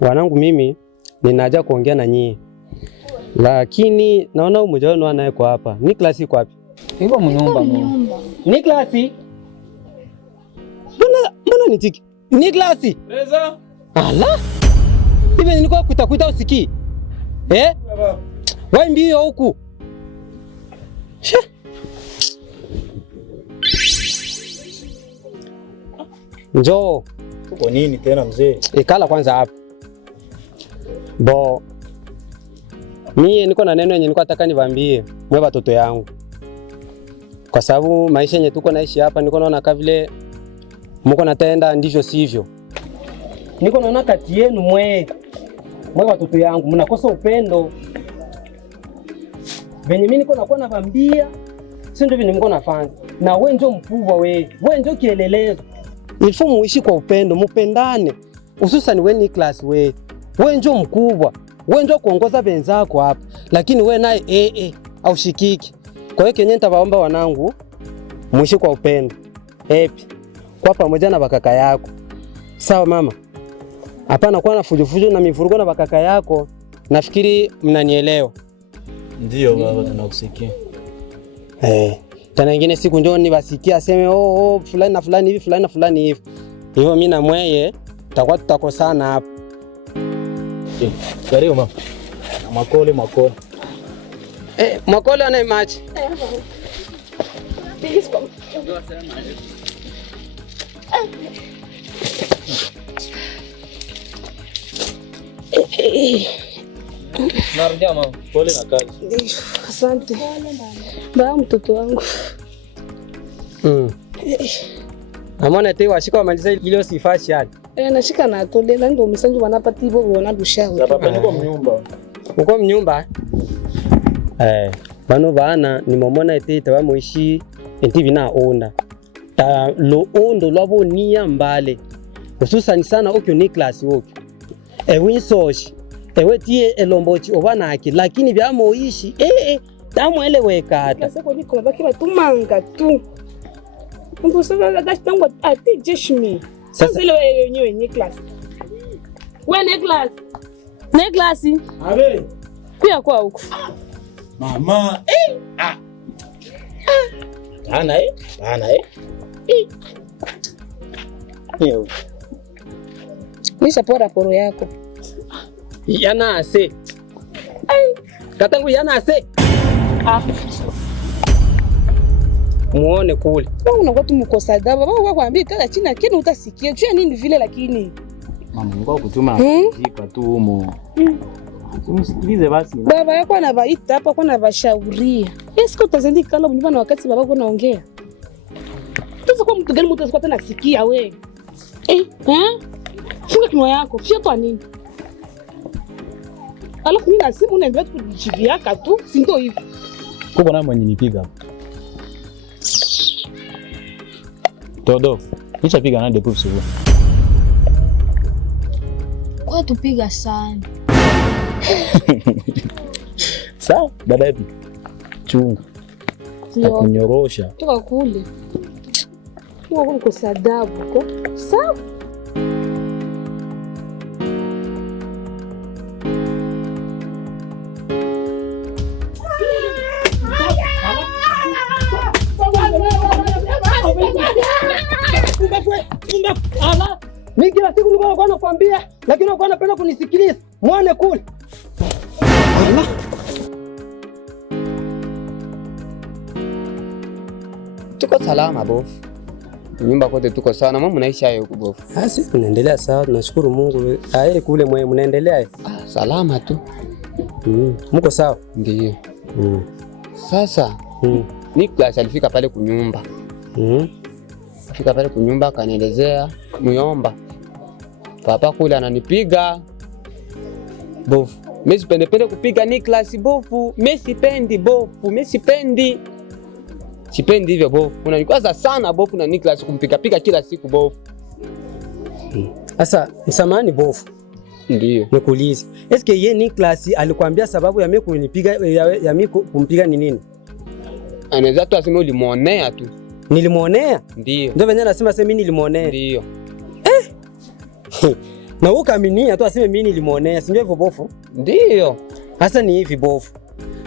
Wanangu mimi ninaja kuongea na nyie. Lakini naona mmoja wenu anaye kwa hapa. Nicholas yuko wapi? Yuko mnyumba. Nicholas? Mbona nitiki? Nicholas? Reza? Ala? Hivi nilikuwa kuita usikii. Baba. Wewe mbio huku. Njoo. Uko nini tena mzee? Ikala kwanza hapa. Mie niko na neno yenye nilikuwa nataka niwaambie mwe watoto yangu. Kwa sababu maisha yenye tuko naishi hapa niko naona kama vile mko natenda ndivyo sivyo. Niko naona kati yenu mwe watoto yangu mnakosa upendo. Venye mimi niko nakuwa nawaambia si ndio vile niko nafanya. Na wewe ndio mkubwa wewe ndio kielelezo. Ilifo muishi kwa upendo, mupendane. Hususan wewe Nicholas wewe ndio mkubwa. Wewe ndio kuongoza wenzako hapa. Lakini wewe naye au shikiki. Kwa hiyo kenye nitawaomba wanangu muishi kwa upendo. Kwa pamoja na bakaka yako. Sawa mama? Hapana kuwa na fujo na mivurugo na bakaka yako. Nafikiri mnanielewa. Ndio baba tunakusikia. Tena ingine siku njoo nibasikia aseme fulani na fulani hivi fulani na fulani hivi. Hivyo mimi na mweye tutakosana hapa. Karibu mama. Makole. Makole ana maji. Narudia mama. Pole na kazi. Asante. Baba mtoto wangu. Amona te washika wamaliza ile sifashi hadi. Nashika na tolela ndio msanju wanapata hivyo wana dushauri. Papa niko mnyumba. Uko mnyumba? Bano bana nimomona ete tabamuishi entivi na onda. Ta lo ondo lwabo niya mbale. Hususan sana okyo Nicholas okyo. Winsoshi. Tie elombochi obana aki lakini bya moishi tamueleweka hata. Sasa niko baki batumanga tu. Ndio sasa dastango ati jeshmi. Sasa ile wenyewe Nicholas. Wewe Nicholas. Abe. Kuya kwa huko. Mama, Ana. Nisha pora poro yako. Yanase. Katangu yanase. Muone kule. Wewe unakuwa tu mkosa daba. Wewe wakwambia kala chini lakini utasikia. Jua nini vile lakini. Mama ngao kutuma jika tu humo. Umsikilize basi. Baba yako anabaita hapa kwa anabashauria. Esko utazendi kala mnyumba na wakati baba yako anaongea. Tuzo kwa mtu gani mtu asikuwa tena kusikia wewe. Funga kinywa yako. Fia kwa nini? Alafu mimi na simu unaendelea kujiviaka tu, si ndio hivi? Kuko na mwenye nipiga. Todo, nichapiga na depo sio. Kwa tupiga sana. Sawa, baadaye chungu. Kunyorosha. Toka kule. Wewe uko sadabu ko. Sawa? Mimi kila siku nilikuwa nakwambia lakini unakuwa unapenda kunisikiliza. Muone kule. Tuko salama bofu. Nyumba kote tuko sana. Mama mnaishi hayo huko bofu. Sisi tunaendelea sawa, tunashukuru Mungu. Kule mnaendelea? Salama tu. Mko sawa? Ndio. Sasa Nicholas alifika pale kunyumba. Fika pale kunyumba akanielezea muyomba. Papa kule ananipiga. Bofu. Mimi sipendi kupiga Nicholas bofu. Mimi sipendi. Sipendi hivyo bofu. Unanikwaza sana bofu na Nicholas kumpiga kila siku bofu. Sasa msamani bofu. Ndio. Nikuulize. Eske yeye Nicholas alikwambia sababu ya mimi kunipiga ya mimi kumpiga ni nini? Anaweza tu aseme ulimuonea tu. Nilimuonea? Ndio. Ndio venye anasema sasa mimi nilimuonea. Ndio. Na ukaminia tu aseme mimi nilimuonea, si ndio hivyo bofu? Ndio. Sasa ni hivi bofu.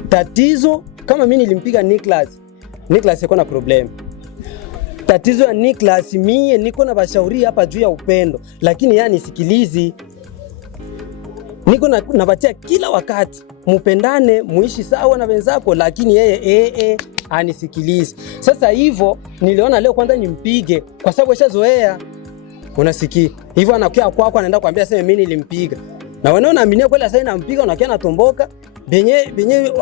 Tatizo kama mimi nilimpiga Nicholas yuko na problem. Tatizo ya Nicholas mie niko na bashauri hapa juu ya upendo, lakini yeye anisikilizi. Niko nabatia kila wakati mupendane, muishi sawa na wenzako, lakini yeye anisikilizi. Sasa hivyo niliona leo kwanza nimpige kwa sababu ashazoea. Unasikia? Hivyo anakuja kwako anaenda kuambia sema mimi nilimpiga. Na wewe unaamini kweli sasa nampiga unakia natomboka. Benye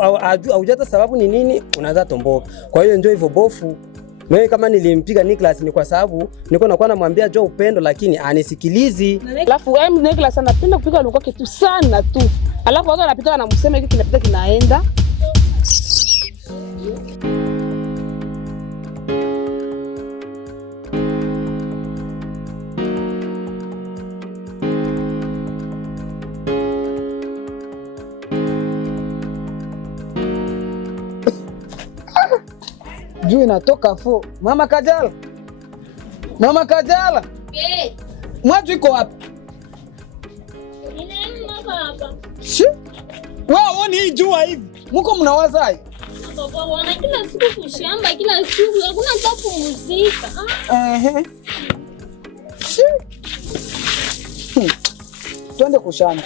haujata sababu ni nini unaanza tomboka. Kwa hiyo njoo hivyo bofu. Mimi kama nilimpiga Nicholas ni kwa sababu niko nakuwa namwambia njoo upendo lakini anisikilizi. Alafu Nicholas anapenda kupiga luko kitu sana tu. Alafu watu wanapita wanamsema hiki kinapita kinaenda. Juu inatoka fo. Mama Kajala. Mama Kajala. Mwaju iko wapi? Baba. Shi? Wewe uone hii jua hivi. Mko mnawaza hivi? Baba, wana kila siku kushamba, kila siku hakuna hata kupumzika. Shi? Twende kushamba.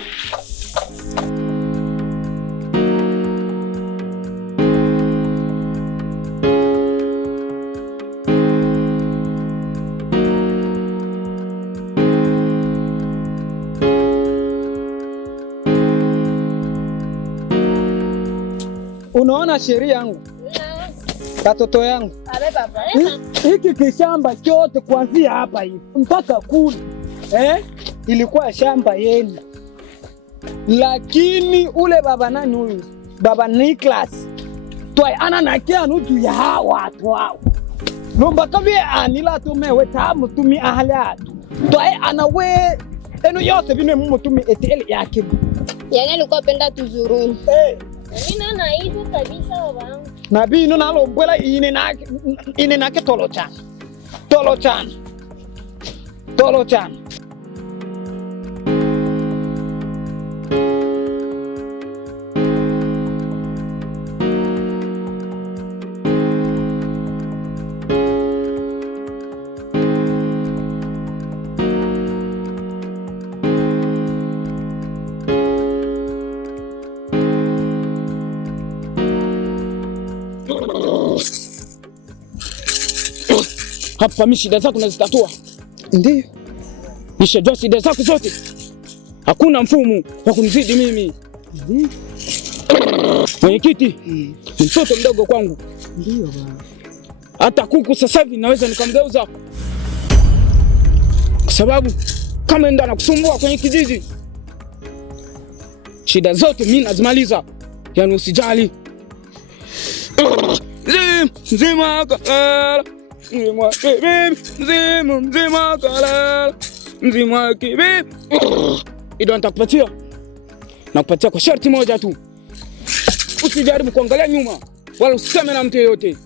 Unaona sheria yangu? Katoto yangu. Abe baba. Hiki kishamba chote kuanzia hapa hivi mpaka kule. Ilikuwa shamba yenu. Lakini ule baba nani huyu? Baba Nicholas. Toi ananakia nuju ya hawa watu hao. Lomba kabie anila tumewe tamu tumi ahalatu. Toi anawe eno yose bime mumu tumi eteli yake. Yaani alikuwa penda tuzuruni. Mimi naona hivyo kabisa babangu. Na bino nalo mbwela ine nake tolo chana. Tolo chana. Tolo chana. Hapa mimi shida zako nazitatua. Ndiyo. Nishajua shida zako zote. Hakuna mfumo wa kunizidi mimi. Ndiyo. Mwenyekiti, mtoto mdogo kwangu. Ndiyo baba. Hata kuku sasa hivi naweza nikamgeuza. Kwa sababu kama enda nakusumbua kwenye kijiji, shida zote mimi nazimaliza. Yaani usijali. Mzima kalala. Mzima kibibi. Mzima kalala. Mzima kibibi. Ido nitakupatia. Nakupatia kwa sharti moja tu. Usijaribu kuangalia nyuma wala usiseme na mtu yeyote.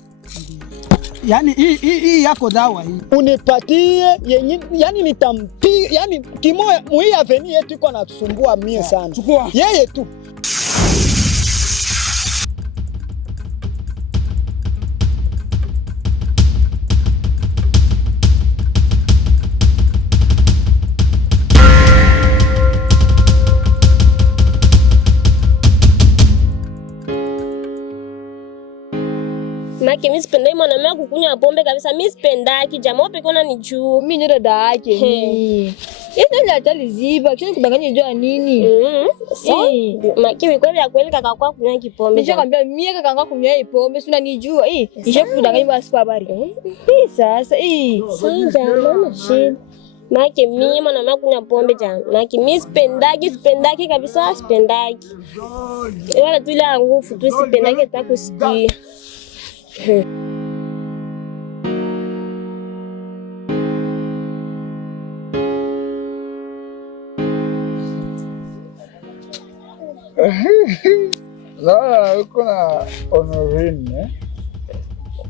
Yaani hii yako dawa hii. Unipatie yenye yani nitampiga yani kimoya muhii aveni yetu iko natusumbua mie sana. Chukua. Yeye tu. Maki mimi sipendai mwanaume kukunywa pombe kabisa. Mimi sipendaki. Jamaa pekee na nijuu. Mimi ndio dada yake. Yeye ndio ataliziba. Kile kudanganya jua nini? Maki wewe kwa kweli kaka kwa kunywa kipombe. Nishakwambia mimi kaka kanga kunywa pombe, sina nijua. Nishakudanganya basi kwa habari. Sasa sasa jamaa shida. Maki mimi mwanaume kunywa pombe jamaa. Maki mimi sipendaki kabisa, sipendaki. Wala tu ile nguvu tu sipendaki hata kusikia. Naona uko na Honorine.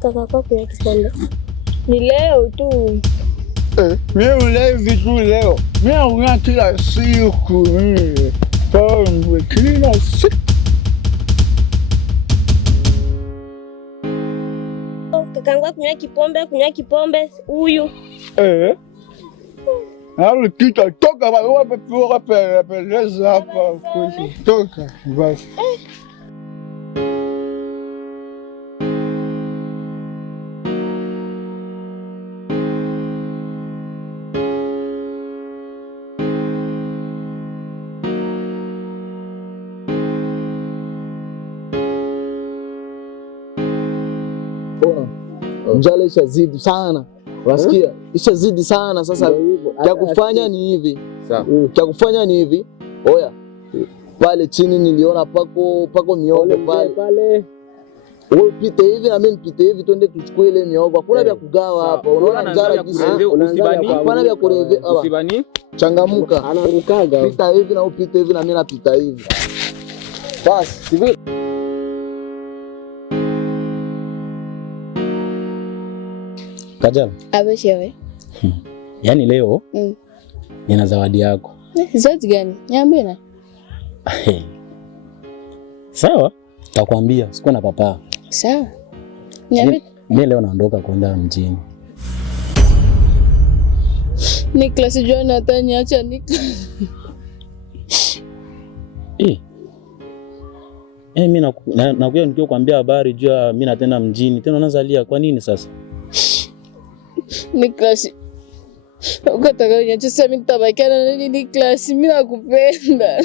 Kaka kwa kipombe. Ni leo tu. Mimi ulevi tu leo. Mimi nakunywa kila siku mimi. Pombe kila siku. Kakangu kunywa kipombe huyu. Hapo kita toka wapi peleza hapa kwetu. Toka basi. Njala ishazidi sana. Wasikia? Ishazidi sana sasa. Cha kufanya ni hivi. Oya. Pale chini niliona pako miogo pale. Wewe pite hivi na mimi nipite hivi twende tuchukue ile miogo. Hakuna vya kugawa hapa. Unaona njala jinsi. Hapana vya kureve. Usibani. Changamuka. Anarukaga. Pita hivi na upite hivi na mimi napita hivi. Basi, sivyo? Kajala. Abeshewe. Yaani leo nina zawadi yako. Zawadi gani? Niambie na. Sawa, takwambia siko na papa. Sawa. Niambie. Mimi leo naondoka kwenda mjini. Nicholas Jonathan niacha Nicholas. Mimi nakuja nikikwambia habari juu ya mimi natenda mjini. Tena unaanzalia kwa nini sasa? Nicholas. Ukataka niache sasa mimi nitabakiana na nini Nicholas? Mimi nakupenda.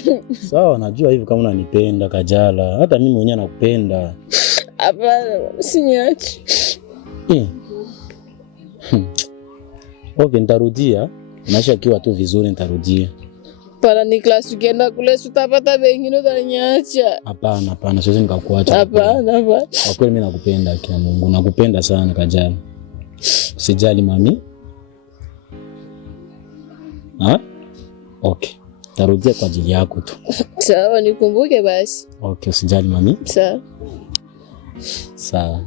Sawa, najua hivi kama unanipenda Kajala. Hata mimi mwenyewe nakupenda. Hapana, usiniache. Okay, nitarudia. Maisha kiwa tu vizuri nitarudia. Para Nicholas ukienda kule utapata wengine utaniacha. Hapana, siwezi nikakuacha. Hapana. Kwa kweli mimi nakupenda kia Mungu. Nakupenda sana Kajala. Usijali mami. Okay. Tarudia kwa ajili yako tu. Sawa, nikumbuke basi. Okay, usijali mami. Sawa. Sawa.